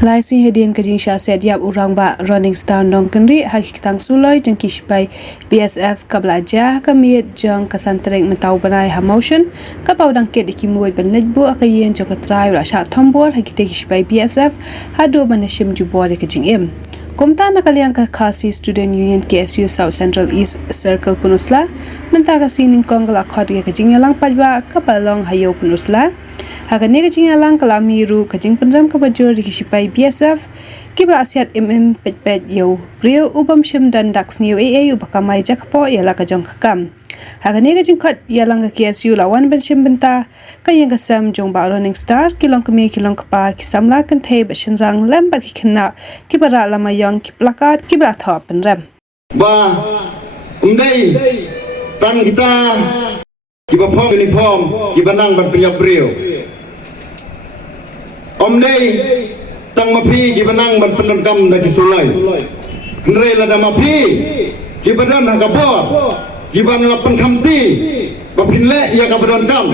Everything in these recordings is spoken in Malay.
Lai si hedian kajing sya sediap urang ba Running Star nong kenri haki kitang suloi jeng kispai BSF ka belajar kamiet jeng kasantering mentau banai ha motion ka pau dangket ikimuai ban nejbu akayen jeng katrai ra sya tombor haki te kispai BSF hado banashim jubor kajing im. Kumta nakalian ka kasi Student Union KSU South Central East Circle punusla menta kasi ningkong kala khod kajing yalang pajba ka palong hayo punusla. Hagani kajing alang kalamiru kajing pendam kabajur dikisipai BSF kiba asiat pet yo rio ubam shim dan dax new AA ubakamai jakpo yala kajong kakam. Hagani kajing kot yalang ka KSU lawan ban shim benta kayang kasam jong ba Running Star kilong kami kilong kapa kisamla kanthe bashinrang lambat kikena kibara lamayong kiplakat kibra thop penram. Ba umdai tan kita kiba pom uniform kiba nang ban priya brio omdai tang mapi kiba nang ban penengkam da kisulai nre la da mapi kiba dan hagabor kiba ngelapan kamti bapinle ya kabadon kam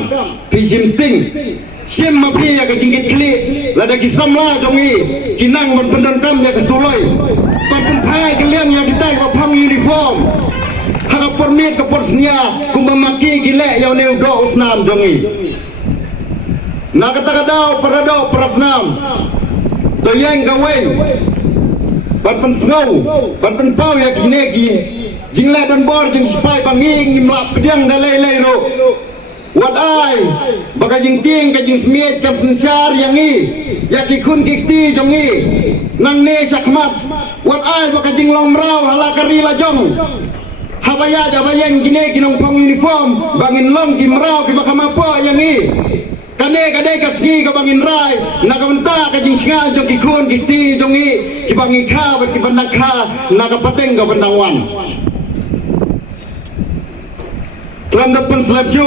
pijim ting sim mapi ya kajingit kli la da kisamla jongi kinang ban penengkam ya kisulai ban penpai kalian yang kita kiba pom uniform harap permit ke persnya kumbamaki gile yang neu do usnam jongi na kata-kata parado parafnam to yang gawe ban pen ngau ban pen pau ya kinegi jingla dan bor jing spai banging ngimlap pedang dalai ro wat ai baka jing ting ka jing smiet ka sensar yang i yakikun kikti jongi nang ne sakmat wat ai baka jing long rau halakari la jong Habaya jabayang gine kinong pang uniform bangin long kimrao kibakamapo yang i kade kasgi ka bangin rai nakamenta ka jing singal jong kikun kiti jong i kibangi ka bat kibanang ka nakapateng ka bandangwan kelam depan selapju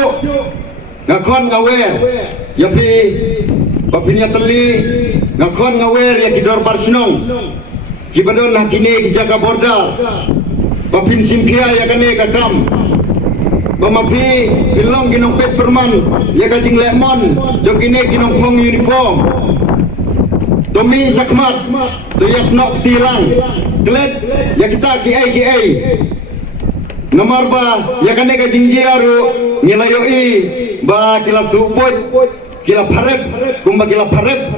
ngakon ngawer yapi bapinya teli ngakon ngawer ya kidor parsinong kibadon hakine kijaga bordar Bapin simpia ya kane kakam Bamapi pilong ginong pet perman ya kajing lemon jogine ginong pong uniform Tomi sakmat to yasnok tilang Klet ya kita ki Nomor ba ya kane kajing jiaru nilayoi ba kila subut kila parep kumba kila parep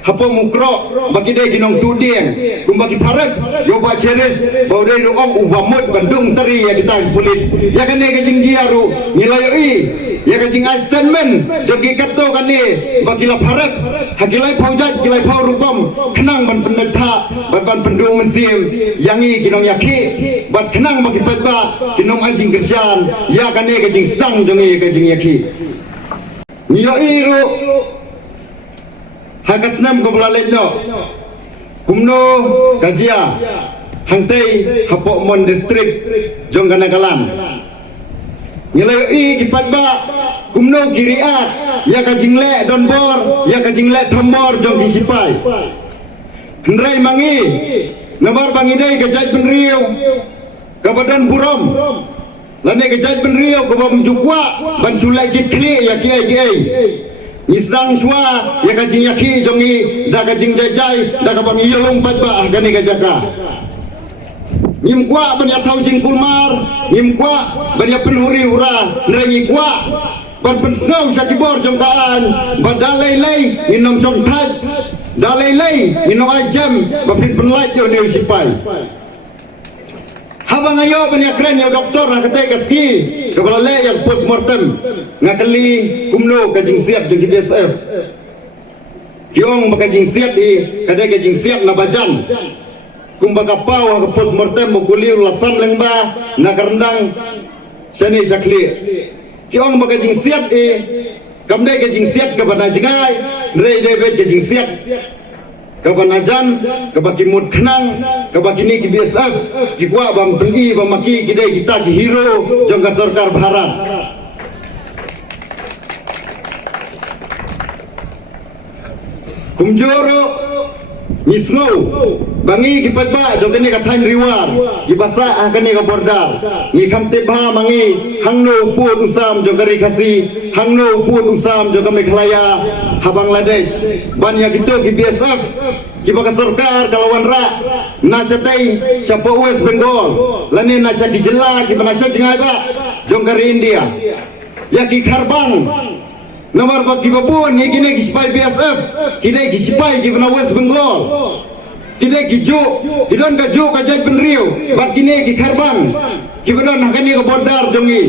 Hapo mukro bagi dia ginong tuding kumbagi parep yo ba ceres baudai ruong ubamut bandung teri ya kita pulit ya kan ne kajing jiaru nilayoi ya kajing statement jogi kato kan ne bagi la parep hakilai paujat kilai pau rukom kenang ban pendeta ban pendung mensim yangi ginong yaki ban kenang bagi petba ginong anjing kerjaan ya kan ne kajing stang jongi kajing yaki nilayoi ru Hakasnam ko balaledno kumno kajia hangtei hapok mon district jong kanagalan nilai kipatba kumno giriat ya kajingle donbor ya kajingle tombor jong disipai hendrai mangi nomor bangidai kajai penriu kabadan burom lane kajai penriu kabam jukwa ban sulai jikli ya kiai Isdang swa ya kajing yaki jongi da kajing jajai da kabang iyong patba gani kajaka ngimkwa ban ya thau jing kulmar ngimkwa ban ya penhuri ura nrengi kwa ban pensngau sakibor jongkaan ban dalai minom songthaj dalai minom ajam bapin penlait yo neu sipai Habang ayo banyak keren ya doktor nak kata kaski kepala le yang post mortem ngakali kumno kajing siap jeung BSF kiong bakajing siap di kada kajing siap na bajan kum bakapau ke post mortem mukuli lasam lengba na kerendang seni sakli kiong bakajing siap di kamdai kajing siap ke banajengai rei debet kajing siap kabanajan kabaki mud kenang kabaki ni ki BSF ki kwa bam pergi bamaki kidai kita ki hero jong ka sarkar bharat kumjoro Nisngau bangi ki pagba jogani ka thain riwar ki basa akani ka bordar ni khamte bha mangi hangno pun usam jogari khasi hangno pun usam joga Meghalaya ha Bangladesh ban ya gitu ki BSF ki baka sarkar kalawan ra nasyatai siapa West Bengal lani nasya ki jela ki banasya jingai ba jongkari India ya ki kharbang nomor baki babun ni kini ki sipai BSF kini ki sipai ki bana West Bengal kini ki ju kidon ka ju ka jai penriu bat kini ki kharbang ki badon hakani ka bordar jongi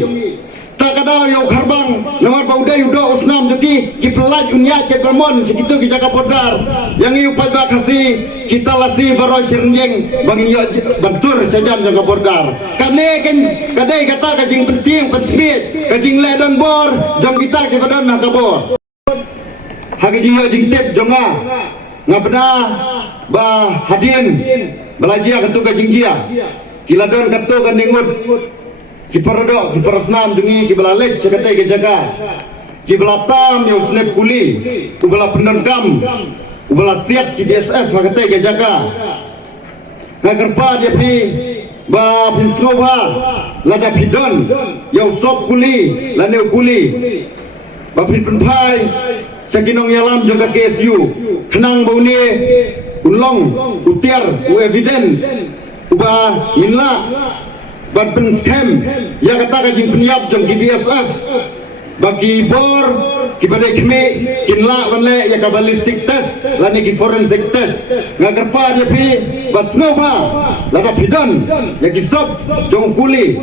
tak ada yo kharbang nomor bauda yudo usnam joki ki pelaj unya ke permon segitu ki jaga bordar yang iu pada kasi kita lasi baro sirnjeng bang yo bentur sajan jaga bordar kane kan kadai kata ka jing penting pesmit ka jing ledon bor jong kita ki badon nak bor hagi yo jing tep jonga ngapna ba hadin belajia katu ka jing jia kiladon katu kan dengut ki paradok ki parasnam jungi ki balalek sekatai ke jaga ki belatam yo snap kuli ku bela penderkam ku bela siap ki BSF sekatai ke jaga nagarpa dia pi ba pinsova lada pidon yo sop kuli laneu kuli ba pin penpai sakinong yalam juga KSU kenang baune ulong utiar u evidence uba inla ban pen scam ya kata ka jing penyap jong ki BSF bagi bor ki badai kemi kinla wanle ya ka ballistic test lani ki forensic test ngagarpa dia pi basnova lada pidon ya ki sob jong kuli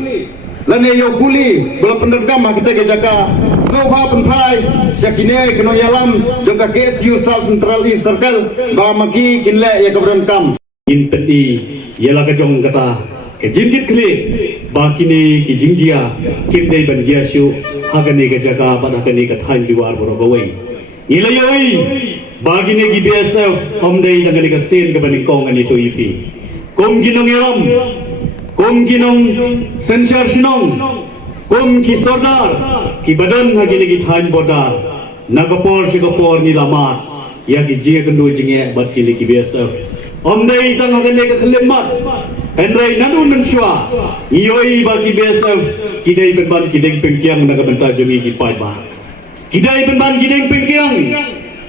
lani yo kuli bela pendergam kita ke jaga snova penpai syakine keno yalam jong ka KSU South Central East Circle ba magi kinle ya ka berengkam in peti yela ka jong kata ke jingkit kli bakini ki jingjia kimdei banjia shu hagani ke jaga pada hagani ke thain diwar boro gawai ilayoi bagini ki BSF omdei hagani ke sen ke bani kong ani to ipi kom ginong yom kom ginong sensor shinong kom ki sordar ki badan hagini ki thain bodar nagapor sigapor ni lamat ya ki jia kendu jinge bat kili ki BSF omdei tang hagani ke khlemat Hendrai nanu mensua ioi bagi BSF kidai benban kideng pengkiang naga benta jongi ki pai ba kidai benban kideng pengkiang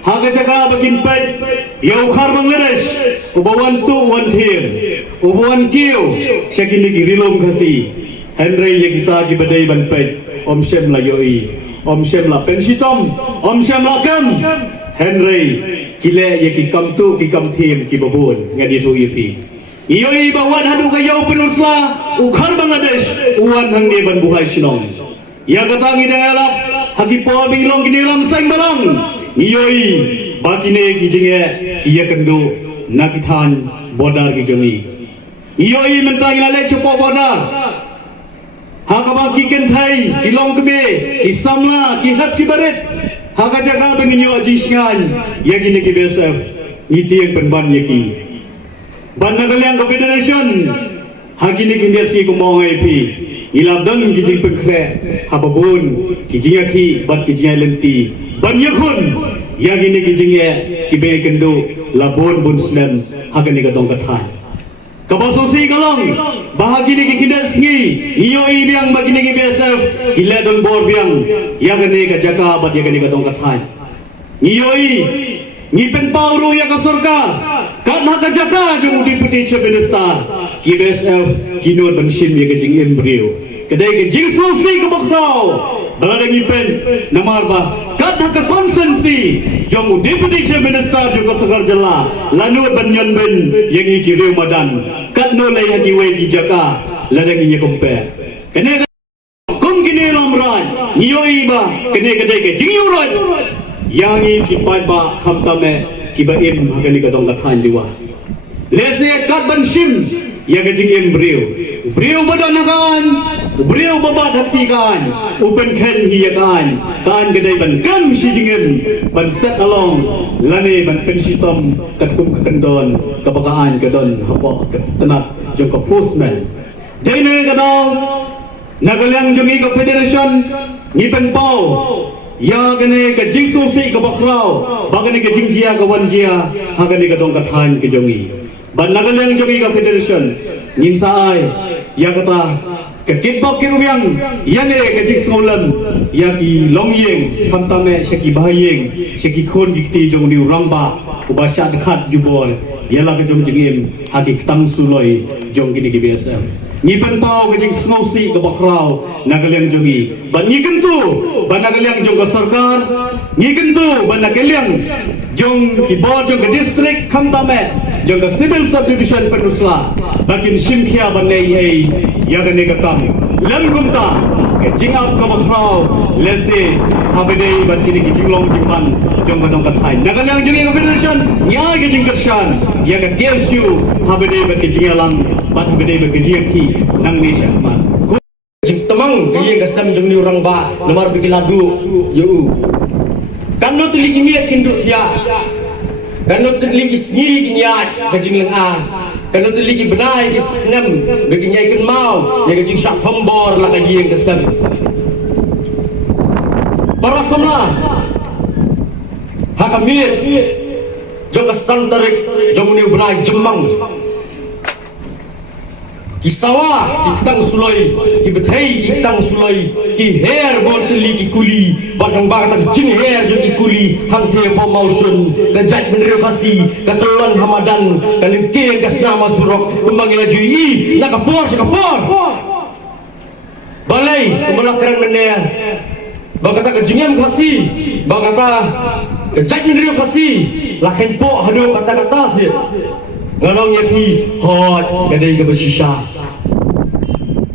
haga jaga bakin pet yau khar Bangladesh ubawan tu wan thir ubawan kiu syakini ki rilom khasi Hendrai ye kita ki badai ban pet om shem la yoi om shem la pensitom om shem la kam Hendrai kile ye ki kam tu ki kam thim ki babun ngadi tu ipi ioi bawan hadu kayau penusla ukhar Bangladesh uwan hang ni ban buhai sinong ya katangi dengalap haki po bilong kini lam sang balang ioi bakine kijinge kiya kendu nakithan bodar ki jongi ioi mentang lale cepo bodar hakaba ki kenthai kilong kebe ki samla ki hat ki baret haka jaga benginyo ajisngan ya kini ki BSF itieng penban yaki Bandagalyang Confederation hakini kindia si kumongai pi ilabdan kijing pengkre hababun kijing aki bat kijing lenti banyakun yagini kijing kibe kendo labon bun snem hakini kadong kathan kabasosi kalong bahagini kikinda singi ioi biang bagini ki BSF kiladon bor biang yagini kajaka bat yagini kadong kathan ioi ngipen pauru ya ka sarkar kadha ka jaka jung deputy chief minister ki BSF kinod bansin ya jing embryo kadai ke jing sosi ka bakdaw balada ngipen namar ba kadha ka konsensi jung deputy chief minister jung ka sarkar jalla lanu banyan ben yang ki reu madan kadno lai haki wei ki jaka lada ngi kompe kene kum kini lomran nioi ba kene kadai ke jing yurot yangi ki pai ba khamtame ki ba im hagani ka dong kathan liwa lese kat ban sim ya ga jing embryo brio badanakan brio babat hati kan open khen hi ya kan gadai ban kam si jingem ban set along lane ban pensitom kat kum ka kendon ka bakaan ka don hapo tenat jong ka postman jaine ka daw nagalang jongi ka federation ni pen pau ya gane ka jing so si ka bakrao bagane ka jing jia ka wan jia hagane ka dong ka than ke jongi ban nagalang jongi ka federation nin sa ai ya kata ka kitbok kirubyang yane ka jing solam ya ki longyeng phamtame shaki bahayeng shaki khon gikti jong ni ramba ubasha khat jubol yala ka jong jingim haki tang suloi jong kini ki BSF ni penpau ke jing snowsi ke bakrau nagalang jongi ban ni kentu ban nagalang jong ke sarkar ni kentu ban nagalang jong ki board jong ke district khamtame jong ke civil subdivision penusla bakin simkhia ban nei ei ya ga ne ka tam lam kumta ke jing up ke bakrau lese habedei ban kini ki jinglong jingpan jong ka dong ka thai nagalang jongi ke federation ya ke jing kershan ya ke TSU habedei ban ki jingalam ban habedei ban ki jiki nang ni syahman jing temang kaya kasam jong ni orang ba nomor bikiladu yu kanot ligi miat kinduk ya kanot ligi sngi kinyat kajing lang a kanot ligi benai kisnam bekinyai kan mau ya kajing syak hombor la kaya kasam para somna hakamiat jong kasantarik jong ni benai jemang ki sawah ki tang sulai ki bethai ki tang sulai ki her bon teli ki kuli bakang bakang jing her jo ki kuli hang the bo mausun ka jat bener kasi ka kelon hamadan ka limke ka snama surok umangila jui na ka por balai kumala kran menea bakata ka jingem kasi bakata ka jat bener kasi laken po hado kata-kata sih ngalong ya pi hot gadai ke bersisa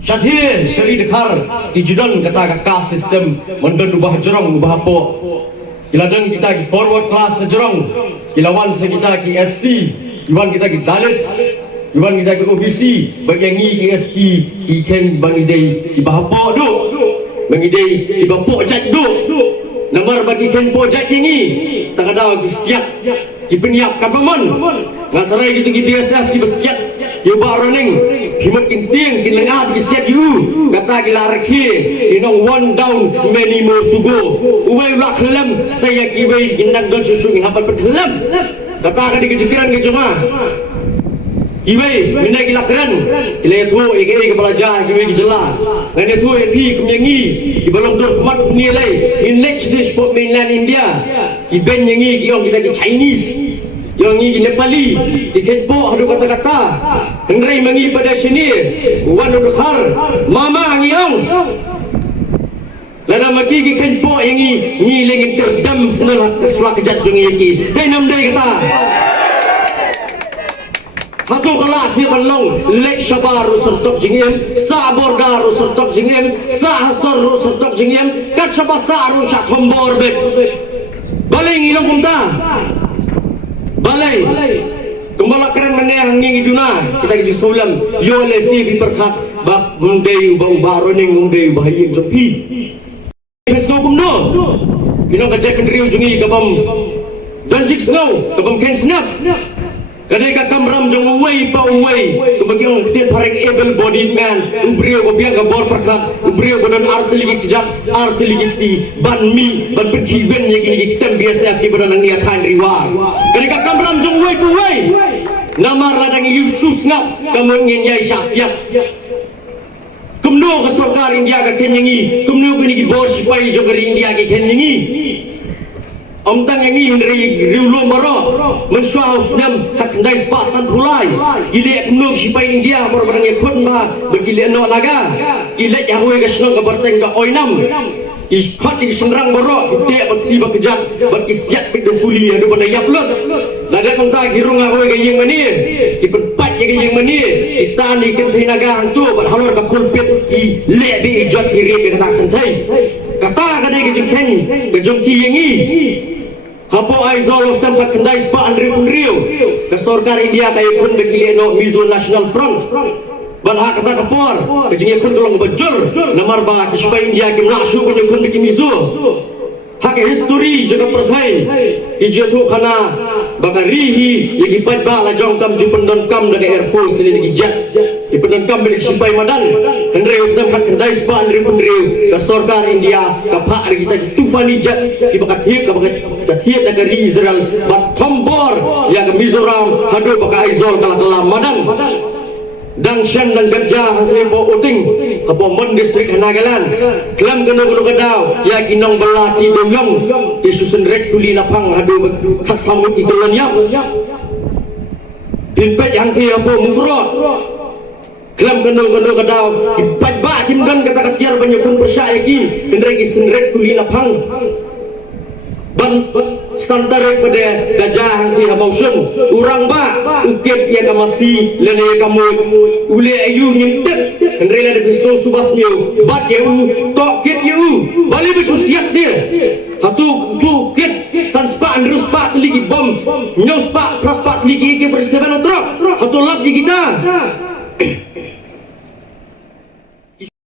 syadhir syari dekhar ijudon kata ka sistem mendon ubah jerong ubah po kiladan kita ki forward class jerong kilawan se kita ki SC iwan kita ki dalit iwan kita ki OBC bagiangi ki ST ki ken bangidei ki bahapo du bangidei ki bapo jat du nomor bagi ken po jat ini takadau ki siap ki peniap kapaman ngatarai gitu ki BSF ki besiat yu ba running himat kintiang kin lengah ki siat yu kata ki larakhi inong one down many more to go uwai ulak lem saya ki wei gindan don susu ngin hapat petlem kata ka di kejikiran ke joma Iwei minai ki lakran ile thu ege ke belajar iwei ki jela ngane thu EP kumyangi ki balong dor mat ni lai in next this sport mainland India ki ben yangi ki ong kita ki Chinese yang ni Nepali ki kenpo adu kata-kata ngrai mangi pada sini wan udhar mama ngiong lada maki ki kenpo yangi ni lengin kerdam senal selak kejat jong yaki dai nam dai kata Hatu kala si balong lek shabar rusurtok jingem sa borda rusurtok jingem sa hasor rusurtok jingem kat shaba sa rusak hombor bet balai ngilong kumta balai kembala keren menehang ngi duna kita ki sulam yo lesi bi perkat bak mundei uba roning mundei bahayeng jopi besno kumno kinong ka check riu jungi kabam janjik snow kabam ken snap kadai ka kamram jong uwei pa uwei kebagi ong ketian pareng able bodied man ubrio ko biang ka bor perkat ubrio ko don artili kijat artili kiti ban mi ban pergi ben yang ini kita BSF ki benar ni akan riwar kadai ka kamram jong uwei pa uwei nama radang Yusus ngap kamu ingin yai syasiat kumno ka sarkar India ka kenyangi kumno ko ni bor sipai jong India ki kenyangi Om tang yangi dari riulu maro mensuau nam hak ndai spasan pulai ile kumno sipai India mor barang ekut ma begile no laga ile jahwe ka snong ka berteng ka oinam iskhat di senrang maro te bakti bakjat bakisiat pidu kuli adu bana yaplut laga tang hirung ahwe ka yeng mani ki perpat ye ka yeng mani kita ni ken thinaga hantu bat halor ka pulpit ki lebe jot ire ka kata kantai kata kadai ka jengken ka jongki yangi Hapo aizol ostam ka kendai spa andri punrio ke sarkar India kay kun bekile no Mizo National Front balha kata kapor ke jingi kun kolong bejur namar ba ke spa India ke nasu kun kun beki Mizo hak history jaga perthai ijatu khana bakarihi yegi pat ba la jong kam ju pendon kam daga Air Force ni jet Ipenan kambing sipai madan Henry Usam kat kendai sepa Henry Penriu ke Sorkar India ke Pak kita Tufani Jats di bakat hiak ke bakat hiak dari Israel bat tombor ya ke Mizoram hadu bakat Aizol kalah madan Dangshan dan Gajah Henry Po Uting ke Pomon distrik Nagaland kelam geno kedau ya kinong belati doyong isusun rek tuli lapang hadu kat samut ikolan yap Pinpet yang kia po mukro kelam kendong kedau kipat ba kimdan kata katiar banyak pun persaya ki hendrek isenrek kuli lapang ban santare pada gajah yang kia mausun urang ba ukep ia kamasi lene kamu ule ayu nyintet hendrek ada pisau subasnya bat ya tok kit yu bali besusiat dia hatu tu kit sanspa andrus pa ligi bom nyos pa pras pa ligi ke persiapan truk hatu lap kita